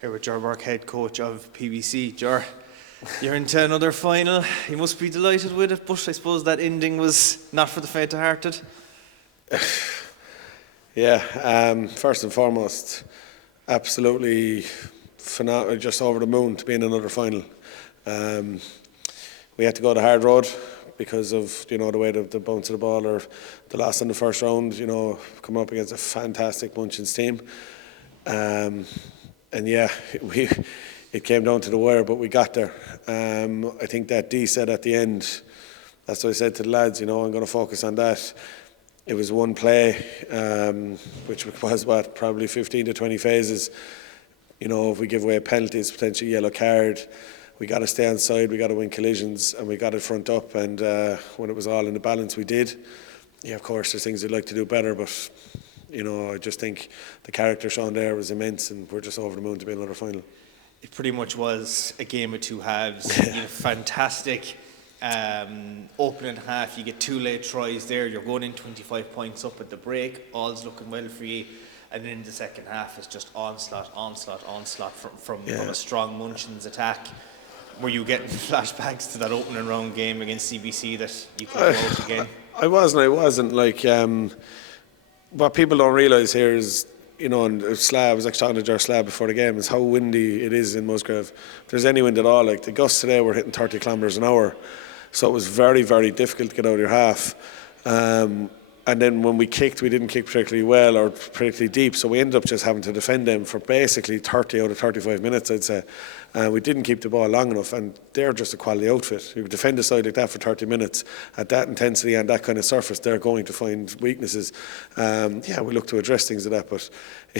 Here with Ger Burke, head coach of PBC. Ger, you're into another final. You must be delighted with it, but I suppose that ending was not for the faint-hearted. Yeah, first and foremost, absolutely phenomenal, just over the moon to be in another final. We had to go the hard road because of the way the bounce of the ball or the loss in the first round. Coming up against a fantastic Munster's team. And yeah, it came down to the wire, but we got there. I think that Dee said at the end, that's what I said to the lads, I'm going to focus on that. It was one play, which was probably 15 to 20 phases. If we give away a penalty, it's potentially a yellow card. We got to stay on side, we got to win collisions, and we got it front up. And when it was all in the balance, we did. Yeah, of course, there's things we'd like to do better, but I just think the character shown there was immense, and we're just over the moon to be in another final. It pretty much was a game of two halves. Fantastic opening half. You get two late tries there. You're going in 25 points up at the break. All's looking well for you. And then in the second half, it's just onslaught from a strong Munster's attack. Were you getting flashbacks to that opening round game against CBC that you could go out again? I wasn't. What people don't realise here is, in Slab, I was actually talking to Ger Slab before the game, is how windy it is in Musgrave. If there's any wind at all, the gusts today were hitting 30 kilometres an hour, so it was very, very difficult to get out of your half. And then when we kicked, we didn't kick particularly well or particularly deep, so we ended up just having to defend them for basically 30 out of 35 minutes, I'd say. We didn't keep the ball long enough, and they're just a quality outfit. You defend a side like that for 30 minutes at that intensity and that kind of surface, they're going to find weaknesses. We look to address things like that, but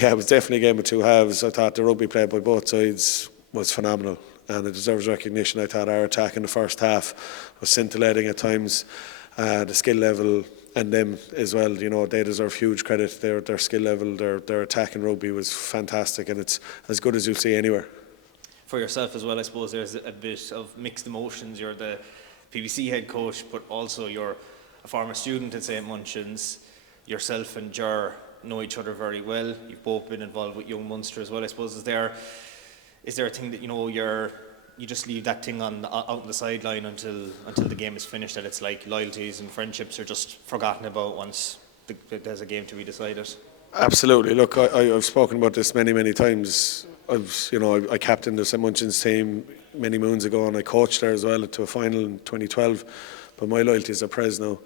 yeah, it was definitely a game of two halves. I thought the rugby played by both sides was phenomenal, and it deserves recognition. I thought our attack in the first half was scintillating at times. The skill level, and them as well, they deserve huge credit. Their skill level, their attack in rugby was fantastic, and it's as good as you'll see anywhere. For yourself as well, I suppose there's a bit of mixed emotions. You're the PBC head coach, but also you're a former student at St. Munster's. Yourself and Ger know each other very well. You've both been involved with Young Munster as well. I suppose is there a thing that you just leave that thing out on the sideline until the game is finished, that it's like loyalties and friendships are just forgotten about once there's a game to be decided? Absolutely. Look, I've spoken about this many times. I captained the St. Munster's team many moons ago, and I coached there as well to a final in 2012. But my loyalties are Pres now.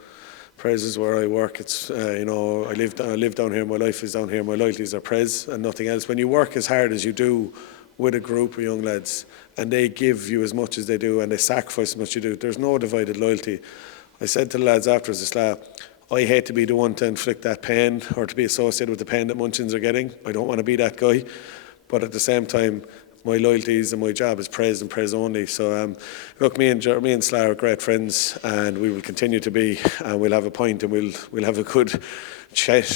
Pres is where I work. It's I live down here. My life is down here. My loyalties are Pres and nothing else. When you work as hard as you do with a group of young lads, and they give you as much as they do, and they sacrifice as much as you do, there's no divided loyalty. I said to the lads afterwards, I hate to be the one to inflict that pain or to be associated with the pain that Munchins are getting. I don't want to be that guy. But at the same time, my loyalties and my job is Pres and Pres only. So look, me and Sla are great friends, and we will continue to be, and we'll have a pint, and we'll have a good chit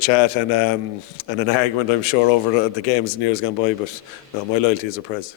chat and an argument, I'm sure, over the games in years gone by. But no, my loyalties are Pres.